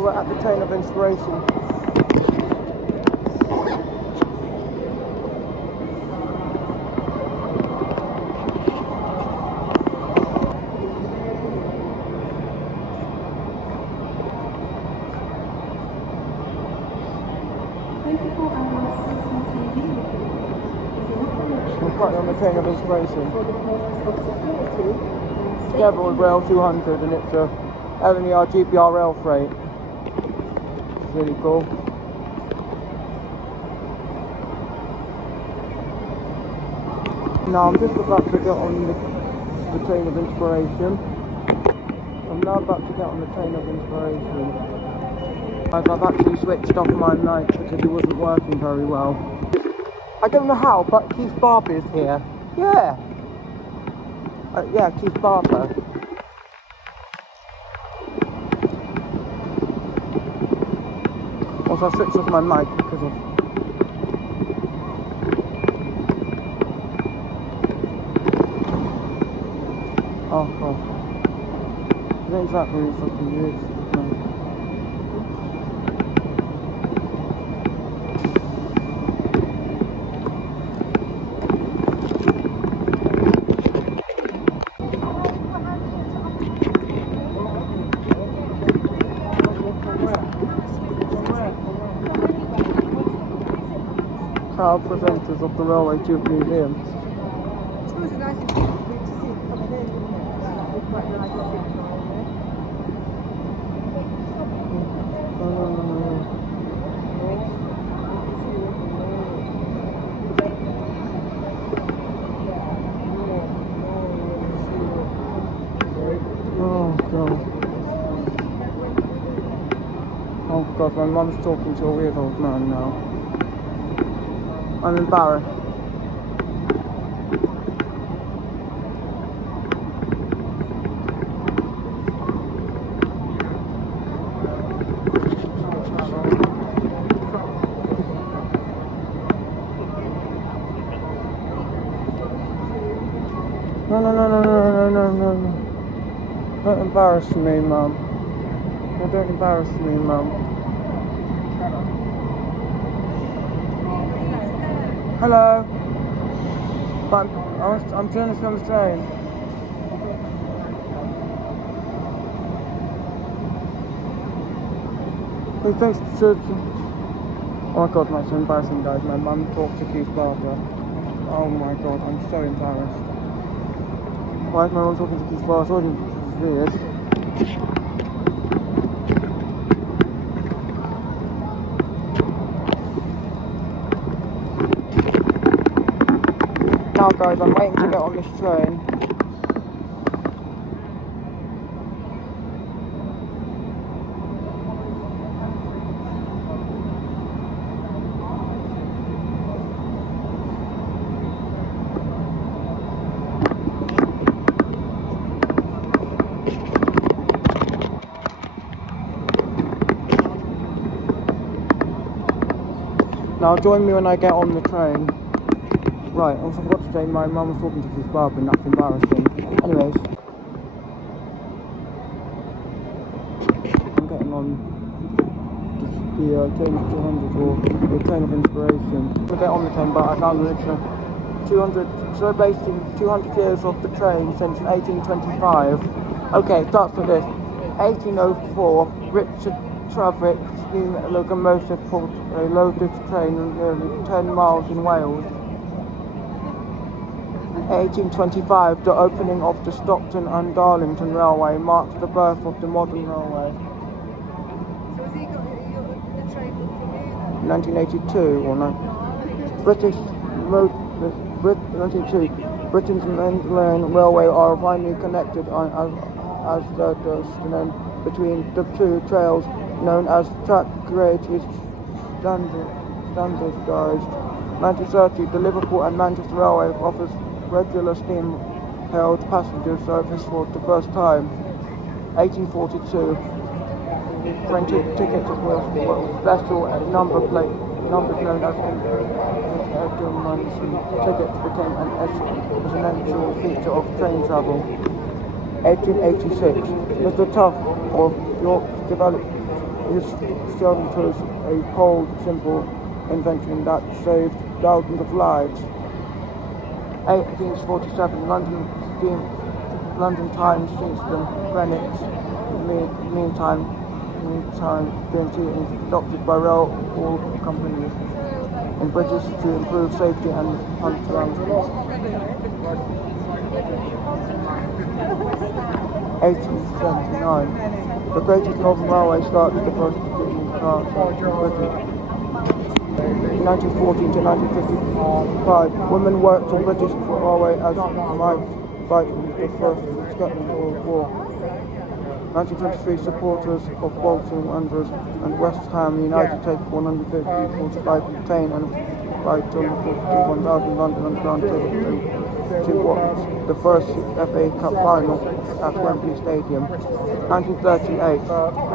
so we're at the Train of Inspiration. We're currently on the Train of Inspiration. Together with Rail 200, and it's a LNER GPR rail freight. It's really cool. Now I'm just about to get on the Train of Inspiration. I'm now about to get on the Train of Inspiration. I've actually switched off my mic because it wasn't working very well. I don't know how, but Keith Barber is here. Yeah. Yeah, Keith Barber. Also, I switched off my mic because of... Oh, God. I think exactly what fucking is. No. Proud presenters of the Railway Tube Museum. I suppose it's nice to see coming in, isn't it? It's quite nice to see. Oh God. Oh God, my mum's talking to a weird old man now. I'm embarrassed. No. Don't embarrass me, Mum. No, don't embarrass me, Mum. Hello. But I'm trying to film the train. Hey, thanks to... Oh my God, that's so embarrassing, guys. My mum talked to Keith Barber. Oh my God, I'm so embarrassed. Why is my mum talking to Keith Barber? It's weird. Now guys, I'm waiting to get on this train. Now join me when I get on the train. Right, I also forgot to say my mum was talking to Keith Barber and that's embarrassing. Anyways. I'm getting on the train of 200 or the Train of Inspiration. I'm gonna get on the train, but I can't reach 200, so basically 200 years of the train since 1825. Okay, starts with this. 1804, Richard Trevithick's steam locomotive pulled a loaded train nearly 10 miles in Wales. 1825, the opening of the Stockton and Darlington Railway marked the birth of the modern railway. So has he got the train from here then? 1982 or no? British road, 1982. Britain's Main Railway are finally connected as the distance between the two trails known as track grade is standardized. 1930, the Liverpool and Manchester Railway offers regular steam-hailed passenger service for the first time. 1842, printed tickets were special number plate numbers known as Edmunds, and tickets became an essential feature of train travel. 1886, Mr. Tuff of York developed his shelters a cold, simple invention that saved thousands of lives. 1847, London Times Kingston, Greenwich. Meantime, BMT is adopted by railway companies in British to improve safety and punctuality. 1879, the Greatest Northern Railway starts the first car Britain. 1914 to 1955, women worked on British Railway as might fight in the First Scotland World War. 1923, supporters of Bolton Wanderers and West Ham United take 150 people to buy train and by 1,000 London Underground tickets to watch the first FA Cup final at Wembley Stadium. 1938,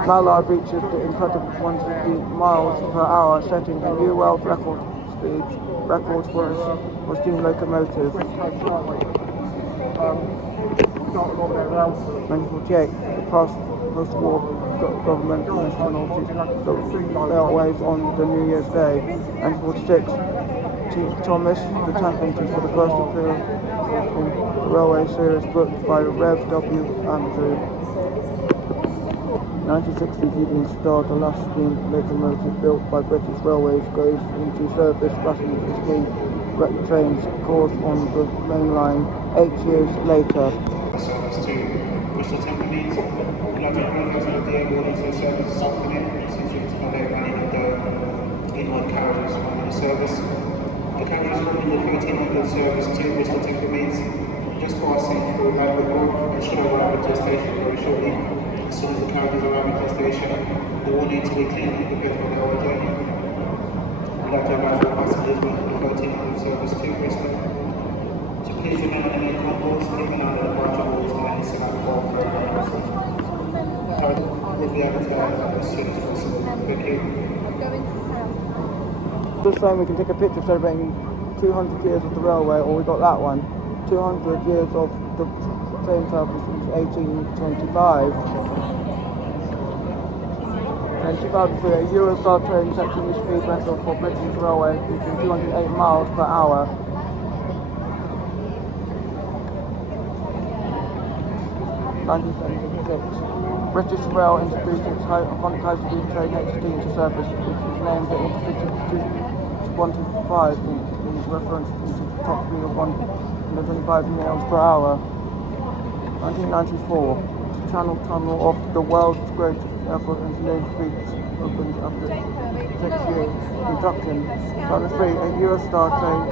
Mallard reaches the incredible 150 miles per hour, setting a new world record speed record for a steam locomotive. 1948, the post-war government nationalised the railways on the New Year's Day. 1946, Thomas the Tank Engine for the first appearance in the railway series booked by Rev. W. Andrew. 1960, Evening Star, the last steam locomotive built by British Railways, goes into service. Passenger steam trains course on the main line 8 years later. Service to Bristol Temple London Railways of the airborne into service this afternoon. They're running the inward carriages running the service. The carriages running the 1300 service to Bristol Temple Meads, just passing through Albert Grove and should arrive at the station very shortly. As soon as the carriages arrive at the station, they will need to be cleaned and prepared for their journey. I'd like to arrive with passengers running the 1300 service to Bristol. So please remain in your concourse, keeping out of the departure walls and sit at the bar for a we'll be able to as soon as possible. Thank you. Just saying we can take a picture celebrating 200 years of the railway, or we got that one, 200 years of the train travel since 1825. 2003, a Eurostar train sets a new speed record for British Railway, reaching 208 miles per hour. 1976, British Rail introduced its high-speed train next into service, which is named the Intercity 125 in reference to the top speed of 125 miles per hour. 1994, the Channel Tunnel of the world's greatest airport engineering feat opened after 6 years construction. 2003, a Eurostar train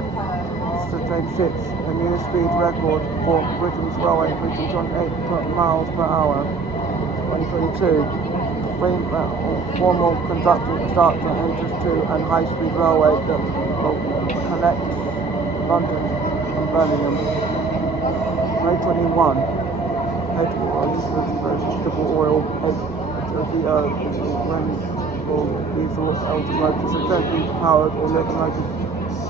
sits a new speed record for Britain's railway, reaching 208 miles per hour. 2022, formal conductor starts on HS2 and high-speed railway that will connect London and Birmingham. 2021, headquarters vegetable oil, diesel locomotive, successfully powered or locomotive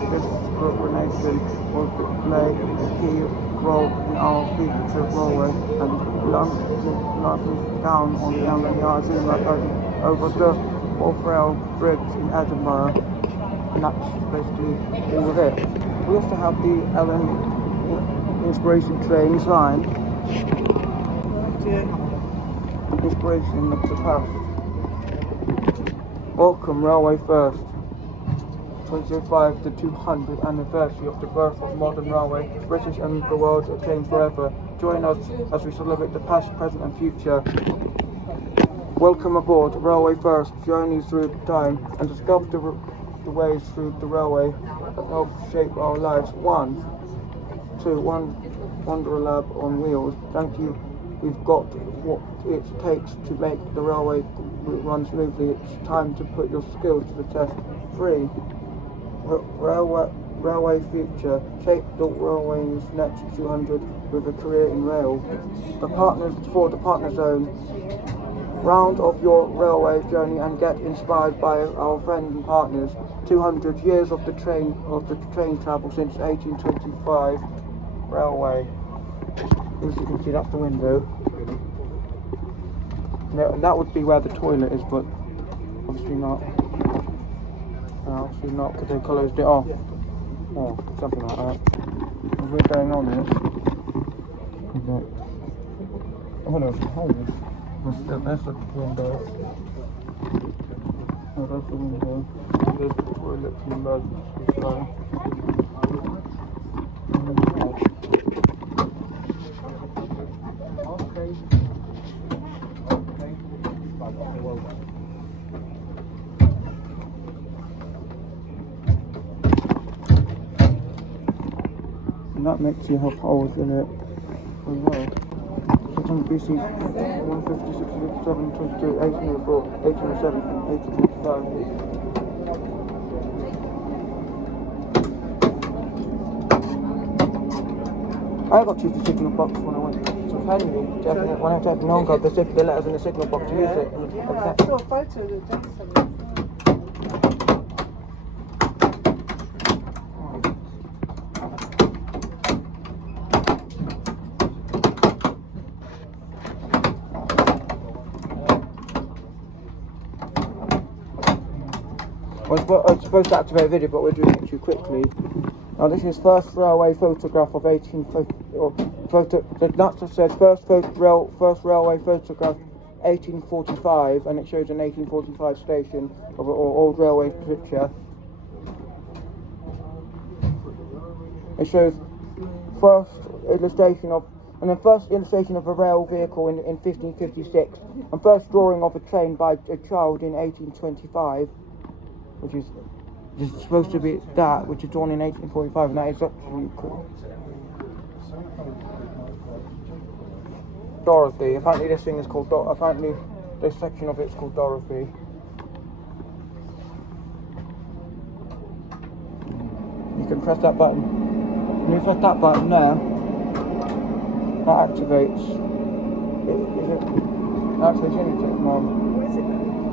discarbonation will play a key role in our future railway and London down on the Zuma over the Fourth Rail Bridge in Edinburgh, and that's basically all of it. We also have the Ellen Inspiration train sign. Inspiration of the past. Welcome, Railway First. 2025, the 200th anniversary of the birth of modern railway. British and the world are changed forever. Join us as we celebrate the past, present and future. Welcome aboard, Railway First. Journey through time and discover the ways through the railway that help shape our lives. One Wanderer Lab on wheels. Thank you. We've got what it takes to make the railway run smoothly. It's time to put your skills to the test. 3. Railway future. Shape the railway's next 200 with a career in rail. The partner zone. Round of your railway journey and get inspired by our friends and partners. 200 years of the train travel since 1825. Railway. As you can see, that's the window. Now, that would be where the toilet is, but Obviously not. Obviously not, because they closed it off. Or something like that. What's going on here? Okay. Oh, there's a hole. That's the window. Oh, that's the window. There's the toilet and emergency fire. And that makes you have holes in it as well. It's on BC 156, 57, 22, 1804, 1807, and 1825. I got to use the signal box when I went to Henry. Definitely, when I went to Nongo, they stick the letters in the signal box to use it. I saw a photo of Jackson. I was supposed to activate a video, but we're doing it too quickly. Now this is first railway photograph of 1845, and it shows an 1845 station of an old railway picture. It shows first illustration of a rail vehicle in 1556, and first drawing of a train by a child in 1825, which is supposed to be that, which is drawn in 1845, and that is actually cool. Dorothy. Apparently this thing is called apparently this section of it's called Dorothy. You can press that button. When you press that button there, that activates. It activates anything, Mum.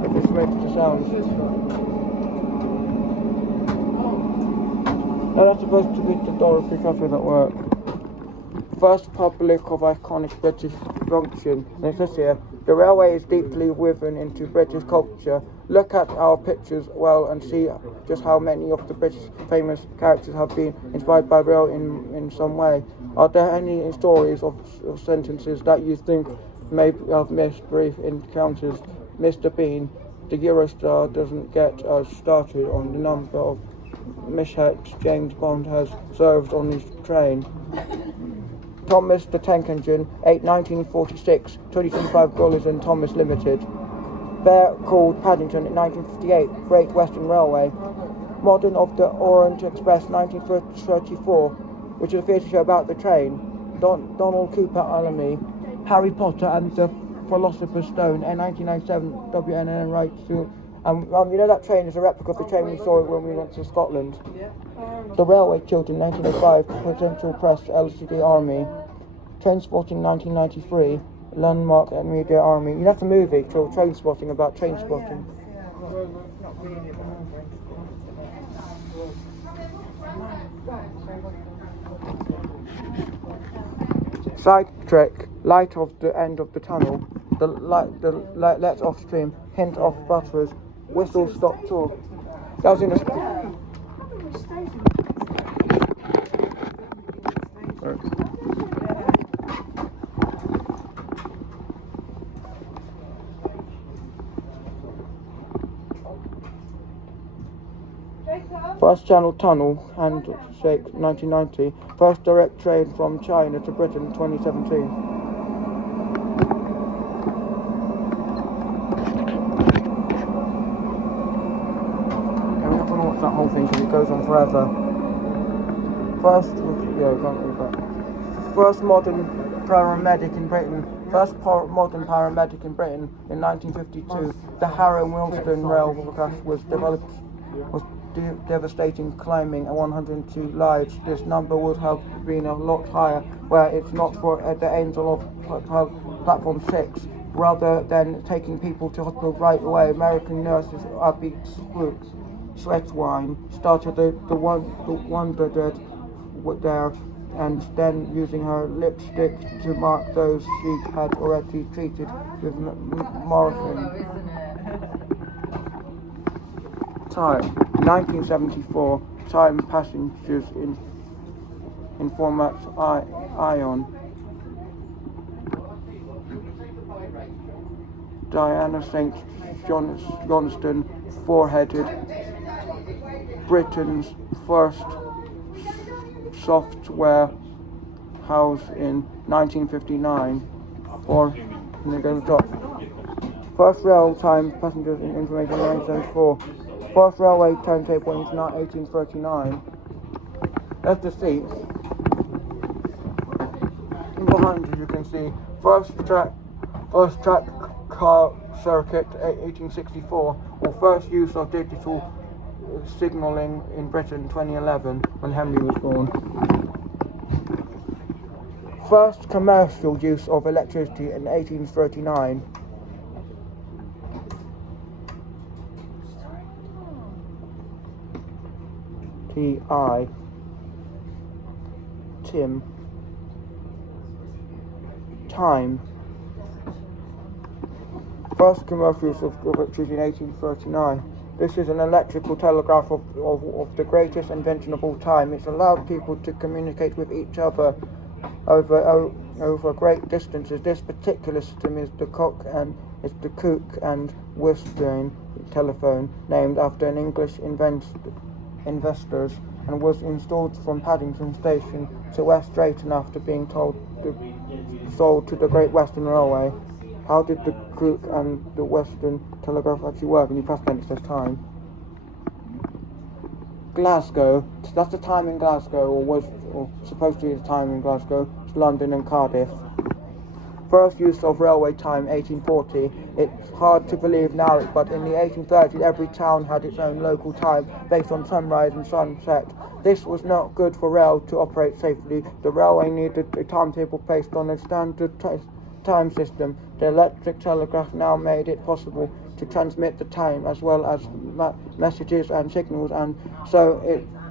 It just makes the sound. No, that's supposed to be the Dorothy cafe that work. First public of iconic British function. And it says here, the railway is deeply woven into British culture. Look at our pictures well and see just how many of the British famous characters have been inspired by rail in some way. Are there any stories of sentences that you think may have missed brief encounters? Mr. Bean, the Eurostar doesn't get us started on the number of mishaps James Bond has served on his train. Thomas the Tank Engine, 1946, $2025 in Thomas Limited. Bear called Paddington in 1958, Great Western Railway. Modern of the Orient Express, 1934, which is a theatre show about the train. Donald Cooper Alamy. Harry Potter and the Philosopher's Stone, 1997, WNN right to. You know that train is a replica of the train we saw when we went to Scotland. The Railway Children, 1905, Presidential Press, LCD Army. Trainspotting, 1993, Landmark and Media Army. You know that's a movie called Trainspotting, about train spotting. Side trek, light of the end of the tunnel. The light lets off stream, hint of butters, whistle stop talk. That was in a... First Channel Tunnel, handshake 1990. First direct train from China to Britain 2017. I'm not going to watch that whole thing because it goes on forever. First modern paramedic in Britain. First modern paramedic in Britain in 1952. The Harrow and Wilston rail crash was devastating, claiming 102 lives. This number would have been a lot higher were it not for the angel of platform 6. Rather than taking people to hospital right away, American nurses Abby Sweatwine started the wonder dead there, and then using her lipstick to mark those she had already treated with morphine. Time 1974. Time passengers in format ion. Diana St. Johnston, four-headed, Britain's first software house in 1959. First rail time passengers in information 1974. First railway timetable in 1839. That's the seats. Behind you can see first track car circuit 1864, or first use of digital signalling in Britain 2011 when Henry was born. First commercial use of electricity in 1839. T.I. Tim. Time. First commercial use of electricity in 1839. This is an electrical telegraph of the greatest invention of all time. It's allowed people to communicate with each other over great distances. This particular system is the Cook and Western telephone, named after an English investors, and was installed from Paddington Station to West Drayton after being sold to the Great Western Railway. How did the Cook and the Western telegraph actually work? When you press then it says time. Glasgow, that's the time in Glasgow, or supposed to be the time in Glasgow. It's London and Cardiff. First use of railway time 1840. It's hard to believe now, but in the 1830s every town had its own local time based on sunrise and sunset. This was not good for rail to operate safely. The railway needed a timetable based on a standard time system. The electric telegraph now made it possible to transmit the time as well as messages and signals, and so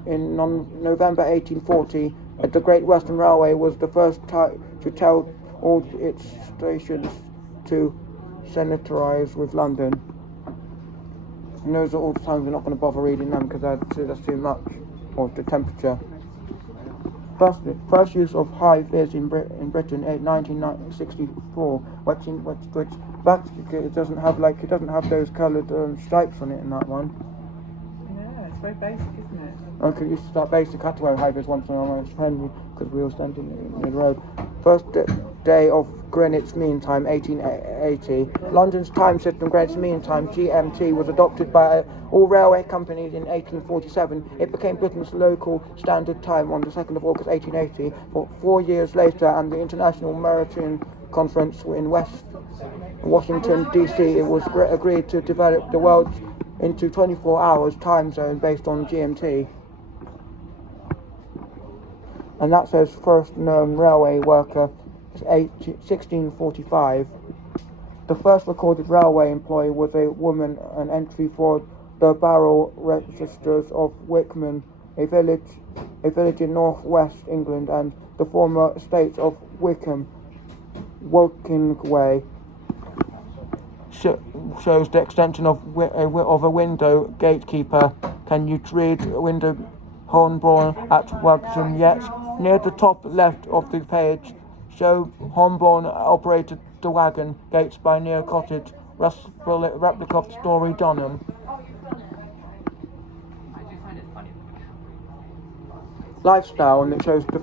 in November 1840 the Great Western Railway was the first to tell all its stations to synchronize with London. And those are all the times we're not going to bother reading them because that's too much, or the temperature. First use of high vis in Britain in 1964, which it doesn't have those coloured stripes on it in that one. Yeah, it's very basic, isn't it? Okay, used to start basic. I had to wear high vis once when I was Henry because we were standing in the road. First day of Greenwich Mean Time 1880. London's time system, Greenwich Mean Time (GMT), was adopted by all railway companies in 1847. It became Britain's local standard time on the 2nd of August 1880. 4 years later, and the International Maritime Conference in Washington DC, it was agreed to develop the world into 24 hours time zone based on GMT. And that says first known railway worker is 1645. The first recorded railway employee was a woman, an entry for the Barrel Registers of Wickman, a village in northwest England, and the former estates of Wickham. Wokinway shows the extension of a window gatekeeper. Can you read window Hornborn at Wagton yet? Near the top left of the page, show Hornborn operated the wagon gates by near cottage, replica of Story Donham. Lifestyle, and it shows the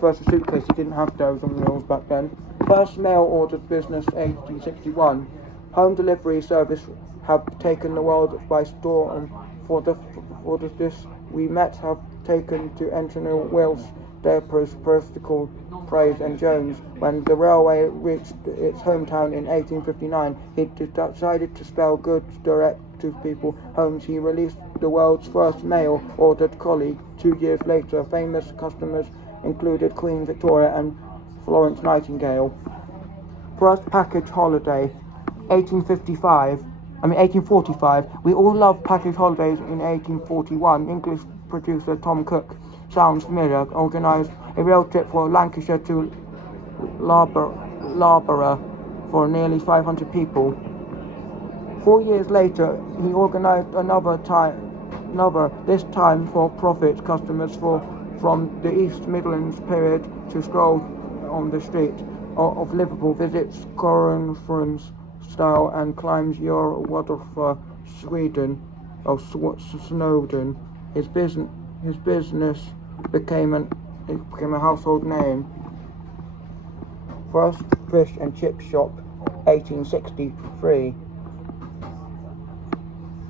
first suitcase. You didn't have those on wheels back then. First mail order business 1861. Home delivery service have taken the world by storm. For this we met have taken to Engineer Wills, Deppers, Percival, Praise and Jones. When the railway reached its hometown in 1859, he decided to spell goods direct to people's homes. He released the world's first mail-ordered collie. 2 years later, famous customers included Queen Victoria and Florence Nightingale. First package holiday, 1845. We all love package holidays in 1841. English producer Tom Cook, sounds familiar, organised a rail trip from Lancashire to Loughborough for nearly 500 people. 4 years later, he organised this time for profit customers from the East Midlands period to stroll on the street of Liverpool, visits Coronfrons style and climbs your Waterford, Sweden, or Snowdon. His business became a household name. First fish and chip shop, 1863.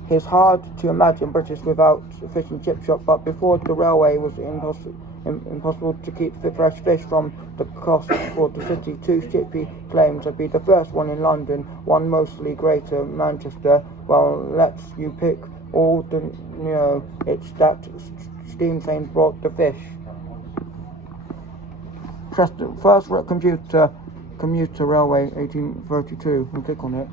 It's hard to imagine British without a fish and chip shop, but before the railway was impossible to keep the fresh fish from the cost for the city. Two Chippy claims to be the first one in London, one mostly Greater Manchester. Well, lets you pick all the, it's that steam train brought the fish. First commuter railway, 1832. We'll click on it.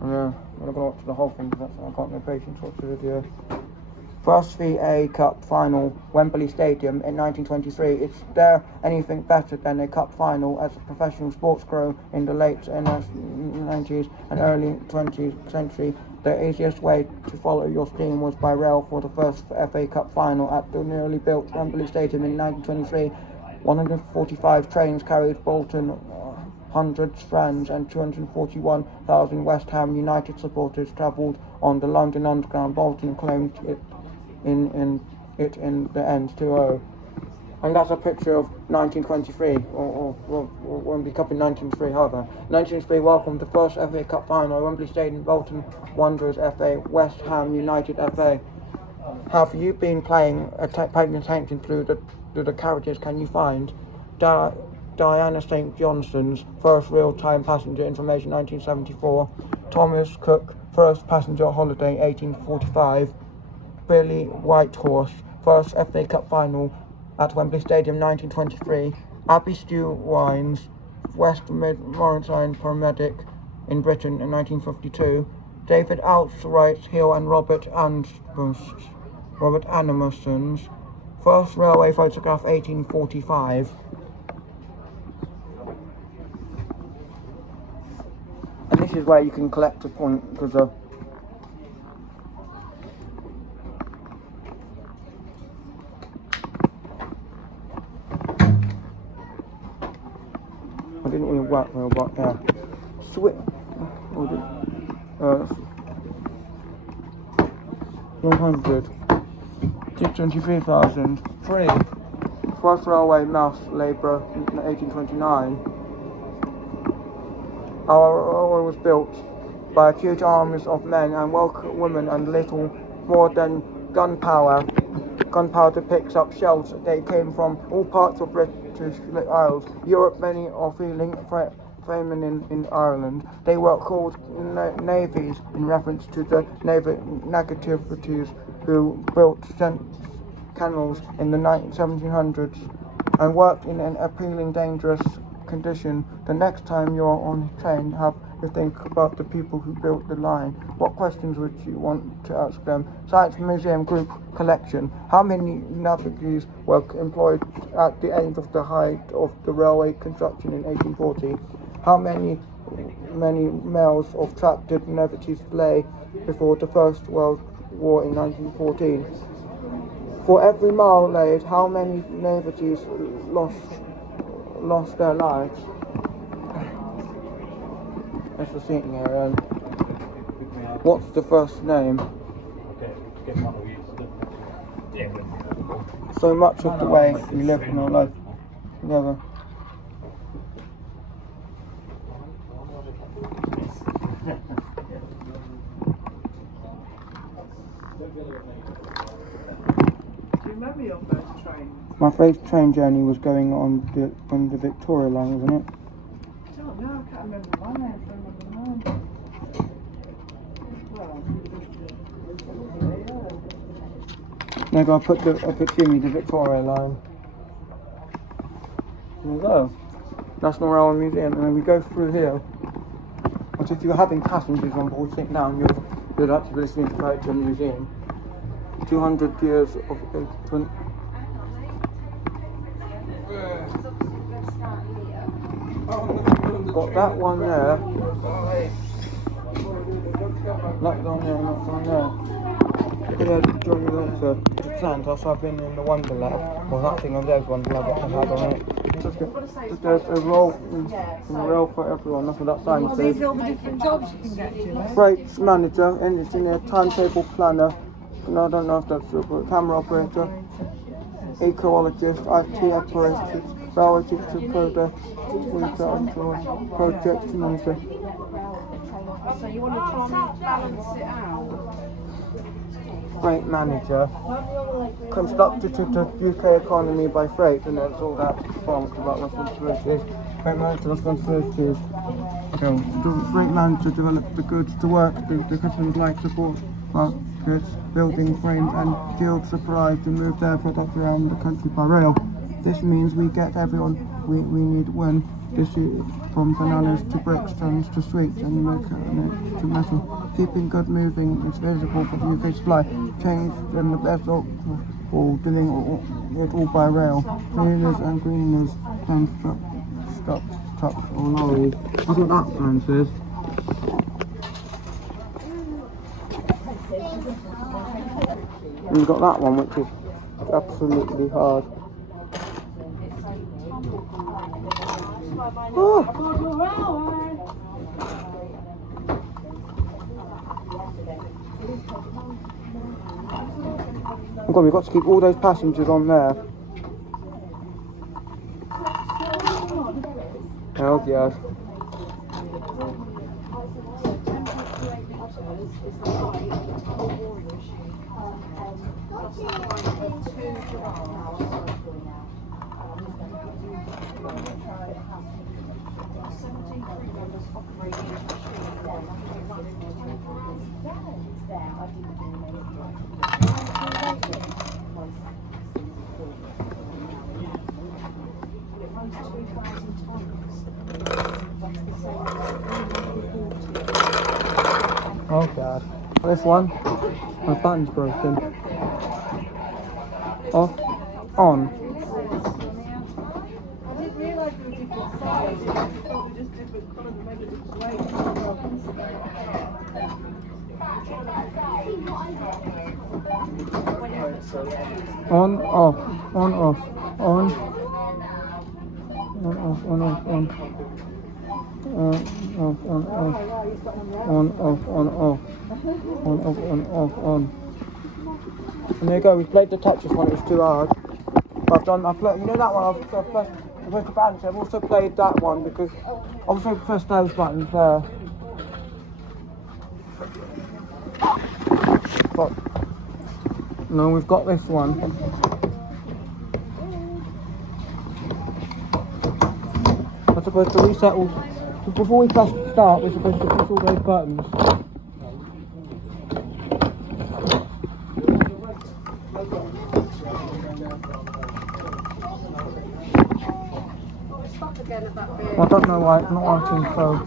I'm going to go up to the whole thing because I've got no patience to watch the video. First FA Cup final, Wembley Stadium in 1923. Is there anything better than a cup final? As a professional sports grow in the late 90s and early 20th century, the easiest way to follow your steam was by rail. For the first FA Cup final at the newly built Wembley Stadium in 1923, 145 trains carried Bolton 100 Strands and 241,000 West Ham United supporters travelled on the London Underground. Bolton claimed it in the end 2-0. And that's a picture of 1923, or Wembley Cup in 1923, however. 1923 welcomed the first FA Cup final, Wembley Stadium, Bolton Wanderers FA, West Ham United FA. Have you been paying attention through the carriages? Can you find Diana St. Johnston's first real-time passenger information, 1974. Thomas Cook, first passenger holiday, 1845. Billy Whitehorse, first FA Cup final at Wembley Stadium, 1923. Abbey Stew Wines, West Morrison paramedic in Britain in 1952. David Outright Hill and Robert Animason's first railway photograph, 1845. And this is where you can collect a point, because I didn't really work well, but yeah. 100 to 23,000. 3. First railway mass labour in 1829. Our railway was built by huge armies of men and women and little more than gunpowder. Gunpowder picks up shells. They came from all parts of British Isles, Europe. Many are feeling feminine in Ireland. They were called navies in reference to the navigatives who built canals in the 1700s and worked in an appealing, dangerous condition. The next time you're on a train, have to think about the people who built the line. What questions would you want to ask them? Science Museum Group Collection. How many navigators were employed at the end of the height of the railway construction in 1840? How many miles of track did navigators lay before the First World War in 1914? For every mile laid, how many navigators lost their lives? That's the seating area. What's the first name? So much of the way we live in our life together. Do you remember your first train? My first train journey was going on the Victoria line, wasn't it? I don't know, I can't remember mine. I remember mine. No, I put Jimmy the Victoria line. There we go. National Railway Museum, and then we go through here. But if you're having passengers on board, sit down, you're actually listening to Paddington Museum. 200 years of got that one there. That's on there, that's on there. Yeah, Johnny Letter. The sand, also I've been in the Wonderlab. Well, that thing on there's Wonderlab that I've had on it. There's a role for everyone, that's what that sign Well, says. these are all the different jobs you can get to. Freight manager, engineer, timetable planner. No, I don't know if that's true, but camera operator, ecologist, IT operator, biology coder, project manager. So you want to try and balance it out? Freight manager, conductor to the UK economy by freight, and that's all that bonk about responsibilities. Freight manager responsibilities. Okay, the freight manager develop the goods to work, the customers like support markets, building frames and field supplies to move their product around the country by rail. This means we get everyone we need when this is from bananas to bricks, stones to sweets and mechanics to metal. Keeping good moving is visible for the UK supply. Change in the vessel or dealing it all by rail. Cleaners and greeners and trucks or lorries. That's what that sign says. And you've got that one which is absolutely hard. Oh. Oh God, we've got to keep all those passengers on there. Hell yes. Oh God. This one, my button's broken. Off, on. I didn't realise there were different sizes. I thought they were just different colours and maybe different weights. On, off, on, off, on, off, on, off, on, off, on, off, on, off, on, off, on, off, on, off, on. And there you go, we played the Tetris one, it was too hard. I've played, you know that one, I've pressed the buttons, I've also played that one because I also pressed those buttons there. But, no, we've got this one. We're supposed to reset all, before we press start, we're supposed to push all those buttons. I don't know why it's not working, so...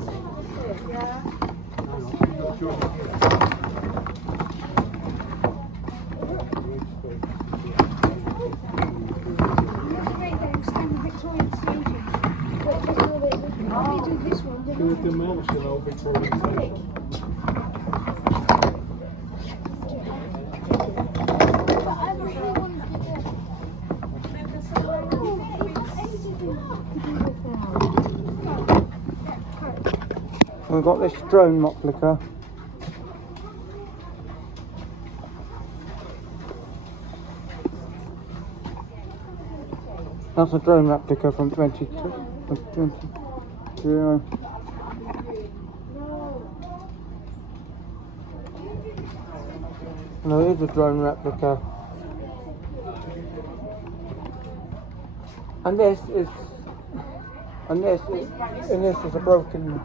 We've got this drone replica. That's a drone replica from 2020. No, it is a drone replica. And this is a broken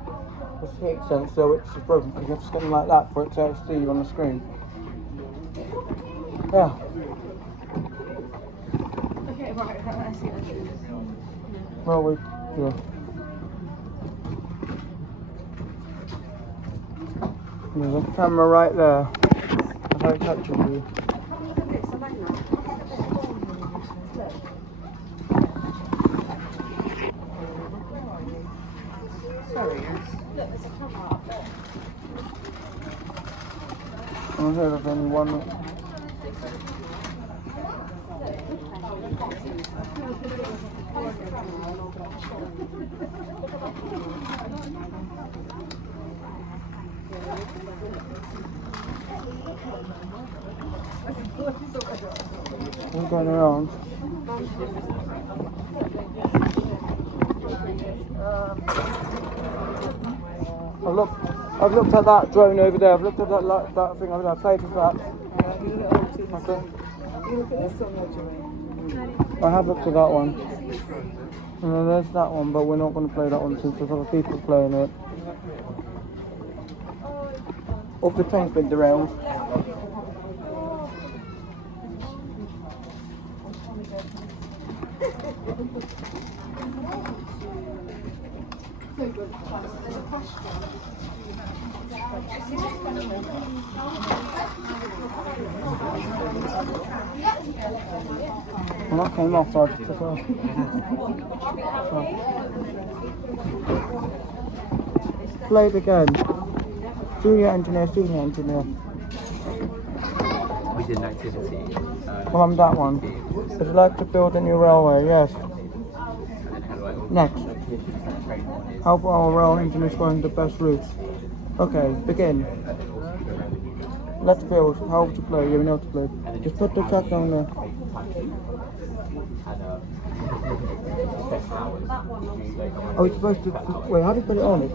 heat sensor which is broken because you have to scan like that for it to see you on the screen. Yeah. Okay, right, I see. Well, yeah. There's a camera right there. I don't touch you. Sorry, look, there's a camera up there. I'm heard of anyone. I'm going around. I've looked at that drone over there. I've looked at that thing over there. I played with that. Okay. I have looked at that one. And then there's that one, but we're not going to play that one since there's other people playing it. Oh, the train's been derailed. Well, that came off, so I just took it off. Play it again. Junior engineer. We did an activity. Well, I'm that one. Would you like to build a new railway? Yes. And how do I Next. Help our rail engineers find the best routes. Okay, begin. Let's build. How to play? You know to play. Just put the track down there. Oh, it's supposed to. Wait, how do you put it on it?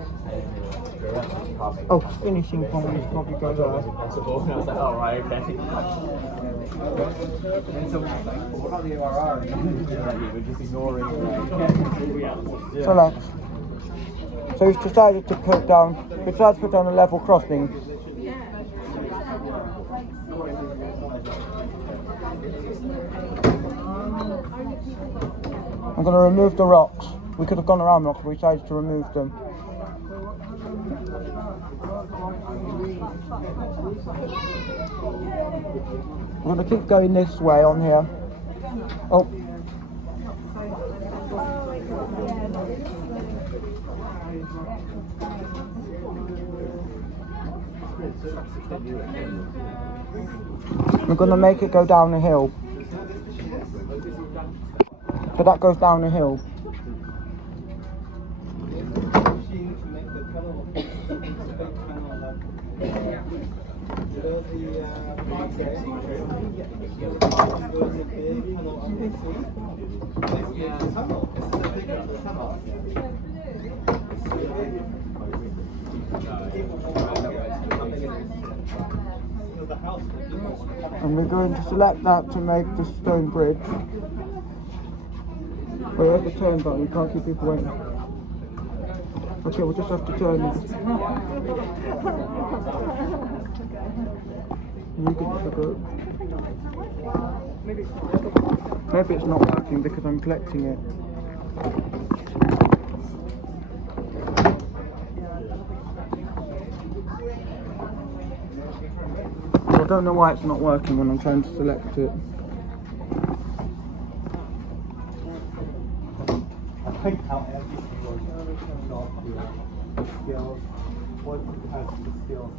Oh, finishing point is probably go there. And I was like, oh, right, okay. And so, what about the ORR? We're just ignoring reality. Select. So he's decided to put down a level crossing. I'm going to remove the rocks. We could have gone around rocks, but we decided to remove them. I'm going to keep going this way on here. Oh. We're going to make it go down a hill. So that goes down a hill. And we're going to select that to make the stone bridge. Wait, at the turn button, we can't keep people waiting. Okay, we'll just have to turn it. You can just go. Maybe it's not working because I'm collecting it. I don't know why it's not working when I'm trying to select it. I think how everything was not the skills, what has the skills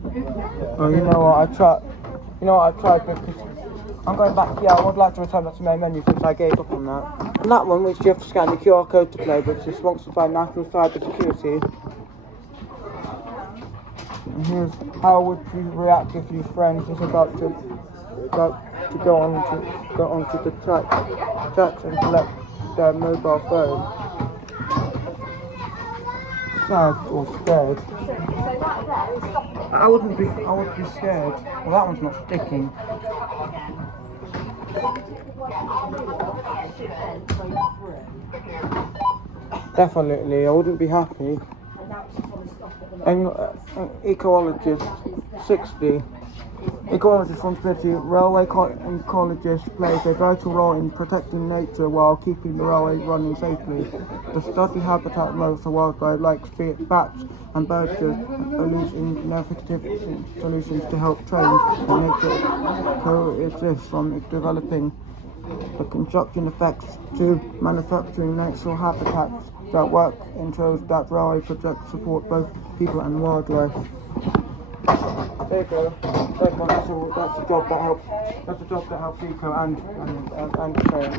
speaking. Oh, you know what? I tried because I'm going back. Yeah, I would like to return that to main menu since I gave up on that. And that one, which you have to scan the QR code to play, which is sponsored by National Cyber Security. And here's how would you react if your friend is about to go onto the tracks and collect their mobile phone. Sad or scared? I would be scared. Well, that one's not sticking. Definitely, I wouldn't be happy. And ecologist 60. Ecologists from City Railway ecologists plays a vital role in protecting nature while keeping the railway running safely. The study habitat most of wildlife like bats and birds use innovative solutions to help train and nature coexist from developing the construction effects to manufacturing natural habitats that work ensures that railway projects support both people and wildlife. There you go. That's the job that helps. That's the job that helps Eco and train.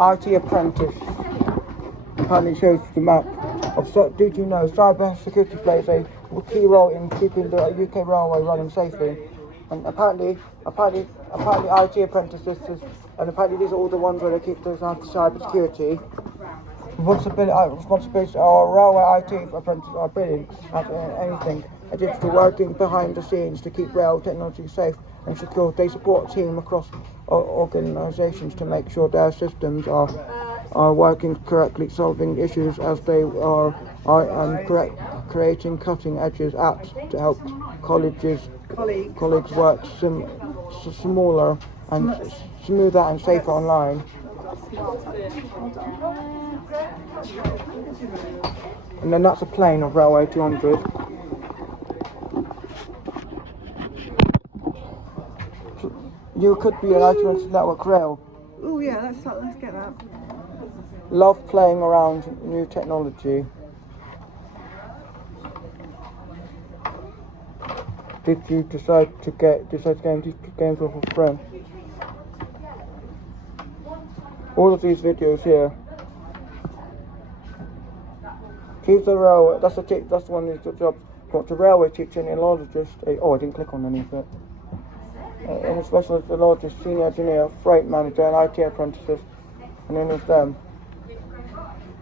IT apprentice. Apparently shows the map of. Did you know cyber security plays a key role in keeping the UK railway running safely? And apparently IT apprentices, and apparently these are all the ones where they keep those after cyber security. Responsibilities are railway IT apprentices are brilliant at anything. Digital working behind the scenes to keep rail technology safe and secure. They support a team across organisations to make sure their systems are working correctly, solving issues as they are creating cutting edges apps to help colleagues work smaller and smoother and safer online. And then that's a plane of Railway 200. You could be an IT network rail. Oh yeah, let's get that. Love playing around new technology. Did you decide to get these games with a friend? All of these videos here. Keith the railway. That's the one. Is the job. Got the railway teacher, neurologist. I didn't click on any of it. And a specialist neurologist, senior engineer, freight manager, and IT apprentices, and any of them.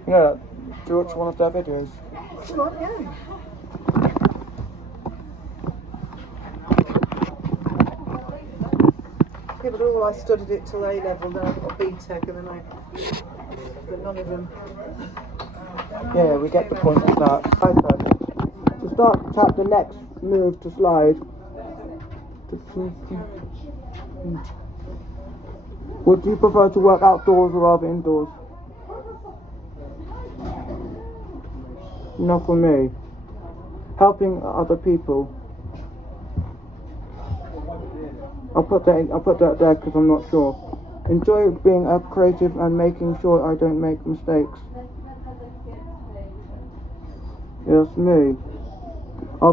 You know that? Do you watch one of their videos? Come on, yeah. People do, well, I studied it till A level, then I got B-Tech, and then but none of them. Yeah, we get the point of that. iPad. To start, tap the next move to slide. Would you prefer to work outdoors or rather indoors? Not for me. Helping other people. I'll put that there because I'm not sure. Enjoy being creative and making sure I don't make mistakes. Yes, me.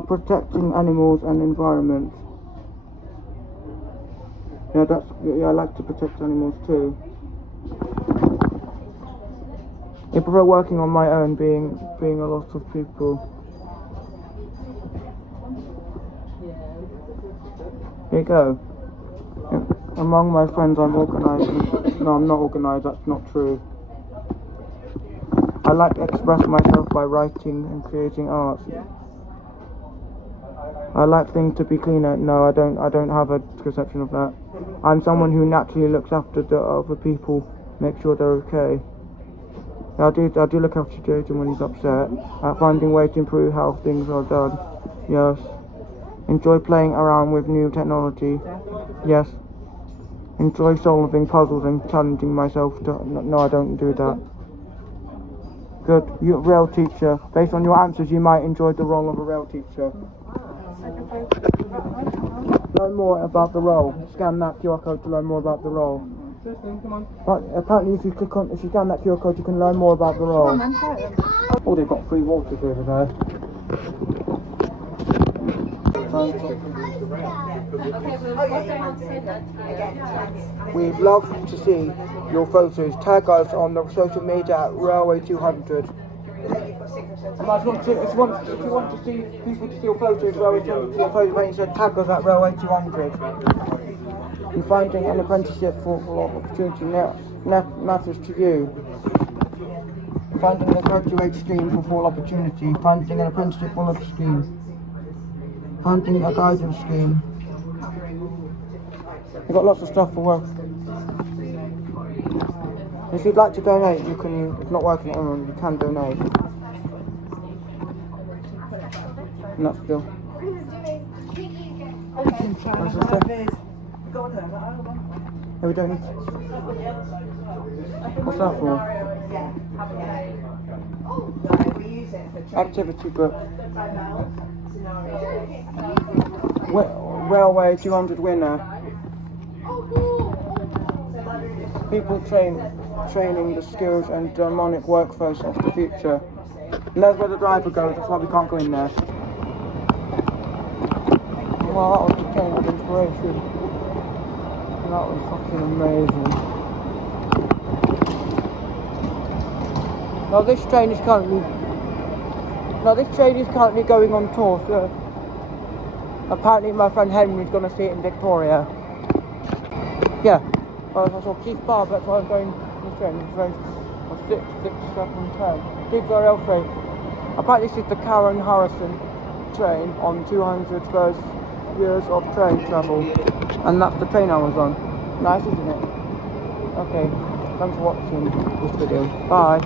Protecting animals and environment. Yeah, I like to protect animals too. I prefer working on my own, being a lot of people. Here you go. Among my friends, I'm organised. No, I'm not organised. That's not true. I like to express myself by writing and creating art. I like things to be cleaner. No, I don't have a conception of that. I'm someone who naturally looks after the other people, make sure they're okay. I do look after Jason when he's upset. Finding ways to improve how things are done. Yes. Enjoy playing around with new technology. Yes. Enjoy solving puzzles and challenging myself to. No, I don't do that. Good. You're a rail teacher. Based on your answers, you might enjoy the role of a rail teacher. Learn more about the role. Scan that QR code to learn more about the role. But apparently, if you scan that QR code, you can learn more about the role. Oh, they've got free water over there. We'd love to see your photos. Tag us on the social media at Railway 200. If you want to see people to see your photos, Railway 200, tag us at Railway 200. And finding an apprenticeship for opportunity matters to you. Finding a graduate scheme for full opportunity. Finding an apprenticeship full of scheme. Finding a guidance scheme. We've got lots of stuff for work. If you'd like to donate, you can. It's not working at the moment, you can donate. And that's still. No, we don't need. What's that for? Activity book. Railway 200 winner. People training the skills and demonic workforce of the future. And that's where the driver goes, that's why we can't go in there. Wow, that was the train of inspiration. That was fucking amazing. Now this train is currently going on tour, so apparently my friend Henry's gonna see it in Victoria. Yeah. I saw Keith Barber, that's why I'm going on the train. It's train of 6, 6, 7, 10. Keith's Railway. Apparently this is the Karen Harrison train on 200 first years of train travel. And that's the train I was on. Nice, isn't it? Okay, thanks for watching this video. Bye.